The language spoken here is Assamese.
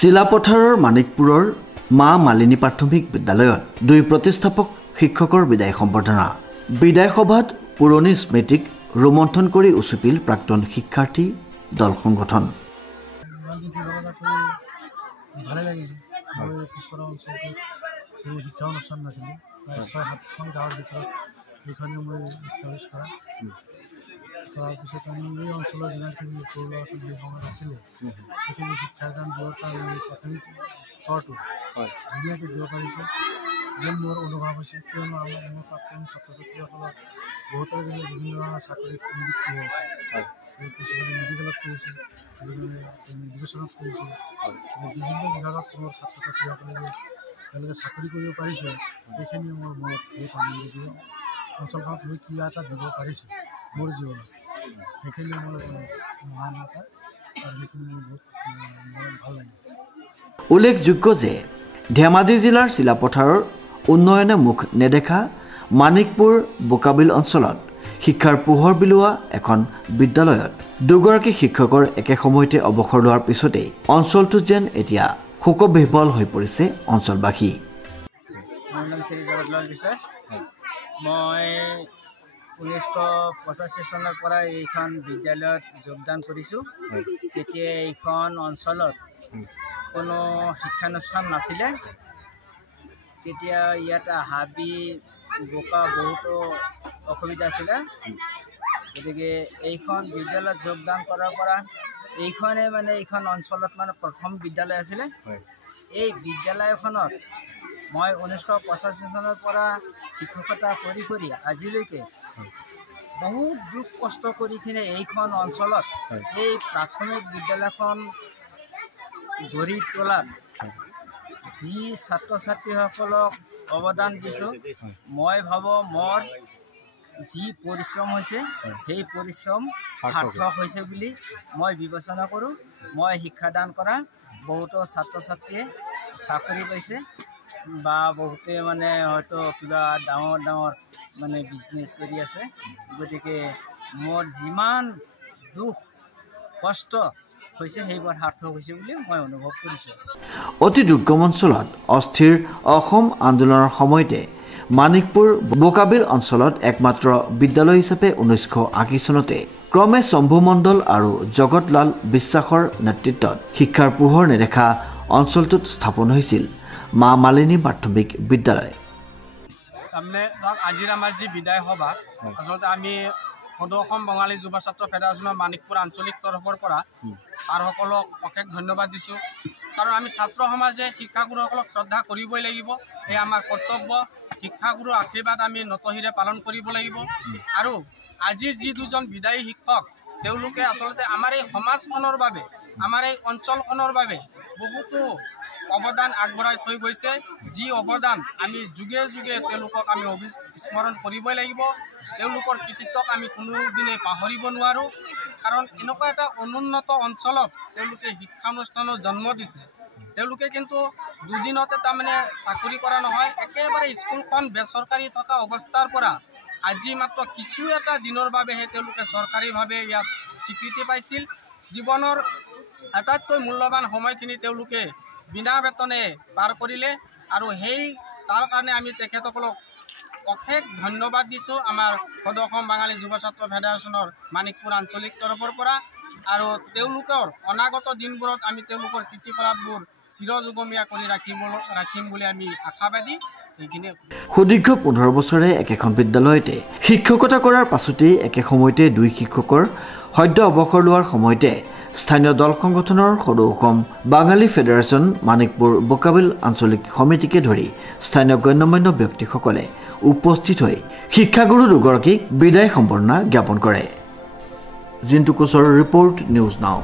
চিলাপথাৰৰ মানিকপুৰৰ মা মালিনী প্ৰাথমিক বিদ্যালয়ত দুই প্ৰতিষ্ঠাপক শিক্ষকৰ বিদায় সম্বৰ্ধনা। বিদায় সভাত পুৰণি স্মৃতিক ৰোমন্থন কৰি উচুপিল প্ৰাক্তন শিক্ষাৰ্থী দল সংগঠন। ভালে লাগিল পিছপৰা অঞ্চলটোত শিক্ষা অনুষ্ঠান নাছিলে, প্ৰায় ৬-৭খন গাঁৱৰ ভিতৰত এইখনে মই ইষ্টাব্লিছ কৰা। তাৰপিছত আমি এই অঞ্চলৰ যিমানখিনি সৰু ল'ৰা ছোৱালী সেই সময়ত আছিলে সেইখিনি শিক্ষাদান দিবৰ কাৰণে প্ৰাথমিক স্তৰটো ধুনীয়াকৈ দিব পাৰিছোঁ যেন মোৰ অনুভৱ হৈছে। কিয়নো মোৰ প্ৰাক্তন ছাত্ৰ ছাত্ৰীসকলৰ বহুতৰে যেনে বিভিন্ন ধৰণৰ চাকৰিত নিযুক্তি হৈ আছে, কিছুমানে মেডিকেলত কৰিছে, কিছুমানে এডুকেশ্যনত কৰিছে, বিভিন্ন বিভাগত মোৰ ছাত্ৰ ছাত্ৰীসকলে যে তেওঁলোকে চাকৰি কৰিব পাৰিছে সেইখিনি মোৰ মনত বহুত আনন্দ দিয়ে। অঞ্চলখনত মই কিবা এটা দিব পাৰিছোঁ মোৰ জীৱনত, সেইখিনি মোৰ মহান এটা আৰু সেইখিনি মোৰ বহুত ভাল লাগে। উল্লেখযোগ্য যে ধেমাজি জিলাৰ চিলাপথাৰৰ উন্নয়নে মুখ নেদেখা মানিকপুৰ বোকাবিল অঞ্চলত শিক্ষাৰ পোহৰ বিলোৱা এখন বিদ্যালয়ত দুগৰাকী শিক্ষকৰ একে সময়তে অৱসৰ লোৱাৰ পিছতেই অঞ্চলটোত যেন এতিয়া শোকবিহ্বল হৈ পৰিছে অঞ্চলবাসী। মোৰ নাম শ্ৰী জগতলাল বিশ্বাস। মই 1985 চনৰ পৰা এইখন বিদ্যালয়ত যোগদান কৰিছোঁ। তেতিয়া এইখন অঞ্চলত কোনো শিক্ষানুষ্ঠান নাছিলে। তেতিয়া ইয়াত হাবি বোকা বহুতো অসুবিধা আছিলে, গতিকে এইখন বিদ্যালয়ত যোগদান কৰাৰ পৰা এইখনে এইখন অঞ্চলত প্ৰথম বিদ্যালয় আছিলে। এই বিদ্যালয়খনত মই 1985 চনৰ পৰা শিক্ষকতা কৰি আজিলৈকে বহুত দুখ কষ্ট কৰি কিনে এইখন অঞ্চলত এই প্ৰাথমিক বিদ্যালয়খন গঢ়ি তোলাত যি ছাত্ৰ ছাত্ৰীসকলক অৱদান দিছোঁ, মই ভাবোঁ মোৰ যি পৰিশ্ৰম হৈছে সেই পৰিশ্ৰম সাৰ্থক হৈছে বুলি মই বিবেচনা কৰোঁ। মই শিক্ষাদান কৰা বহুতো ছাত্ৰ ছাত্ৰীয়ে চাকৰি পাইছে বা বহুতে হয়তো কিবা ডাঙৰ বিজনেছ কৰি আছে। গতিকে মোৰ যিমান দুখ কষ্ট হৈছে সেইবোৰ সাৰ্থক হৈছে বুলি মই অনুভৱ কৰিছোঁ। অতি দুৰ্গম অঞ্চলত অস্থিৰ অসম আন্দোলনৰ সময়তে মানিকপুৰ বোকাবিল অঞ্চলত একমাত্ৰ বিদ্যালয় হিচাপে 1980 চনতে ক্ৰমে শম্ভু মণ্ডল আৰু জগতলাল বিশ্বাসৰ নেতৃত্বত শিক্ষাৰ পোহৰ নেদেখা অঞ্চলটোত স্থাপন হৈছিল মা মালিনী প্ৰাথমিক বিদ্যালয়। আজিৰ আমাৰ যি বিদায় সভা, আচলতে আমি সদৌ অসম বঙালী যুৱ ছাত্ৰ ফেডাৰেশ্যনৰ মানিকপুৰ আঞ্চলিক তৰফৰ পৰা ছাৰসকলক অশেষ ধন্যবাদ দিছোঁ। কাৰণ আমি ছাত্ৰ সমাজে শিক্ষাগুৰুসকলক শ্ৰদ্ধা কৰিবই লাগিব, এই আমাৰ কৰ্তব্য। শিক্ষাগুৰুৰ আশীৰ্বাদ আমি নতশিৰে পালন কৰিব লাগিব। আৰু আজিৰ যি দুজন বিদায়ী শিক্ষক, তেওঁলোকে আচলতে আমাৰ এই সমাজখনৰ বাবে, আমাৰ এই অঞ্চলখনৰ বাবে বহুতো অৱদান আগবঢ়াই থৈ গৈছে। যি অৱদান আমি যুগে যুগে তেওঁলোকক আমি স্মৰণ কৰিবই লাগিব। তেওঁলোকৰ কৃতিত্বক আমি কোনোদিনে পাহৰিব নোৱাৰোঁ। কাৰণ এনেকুৱা এটা অনুন্নত অঞ্চলত তেওঁলোকে শিক্ষানুষ্ঠানৰ জন্ম দিছে। তেওঁলোকে কিন্তু দুদিনতে চাকৰি কৰা নহয়, একেবাৰে স্কুলখন বেচৰকাৰী থকা অৱস্থাৰ পৰা আজি মাত্ৰ কিছু এটা দিনৰ বাবেহে তেওঁলোকে চৰকাৰীভাৱে ইয়াত স্বীকৃতি পাইছিল। জীৱনৰ আটাইতকৈ মূল্যৱান সময়খিনি তেওঁলোকে বিনা বেতনে পাৰ কৰিলে, আৰু তাৰ কাৰণে আমি তেখেতসকলক অশেষ ধন্যবাদ দিছোঁ আমাৰ সদৌ অসম বাঙালী যুৱ ছাত্ৰ ফেডাৰেশ্যনৰ মানিকপুৰ আঞ্চলিক তৰফৰ পৰা। আৰু তেওঁলোকৰ অনাগত দিনবোৰত আমি তেওঁলোকৰ কৃতিকলাপবোৰ চিৰযুগমীয়া কৰি ৰাখিম বুলি আমি আশাবাদী। সুদীৰ্ঘ 15 বছৰে একেখন বিদ্যালয়তে শিক্ষকতা কৰাৰ পাছতেই একে সময়তে দুই শিক্ষকৰ সদ্য অৱসৰ লোৱাৰ সময়তে স্থানীয় দল সংগঠনৰ সদৌ অসম বাঙালী ফেডাৰেশ্যন মানিকপুৰ বোকাবিল আঞ্চলিক সমিতিকে ধৰি স্থানীয় গণ্যমান্য ব্যক্তিসকলে উপস্থিত হৈ শিক্ষাগুৰু দুগৰাকীক বিদায় সম্বৰ্ধনা জ্ঞাপন কৰে। Jintu কোচৰ report, news now.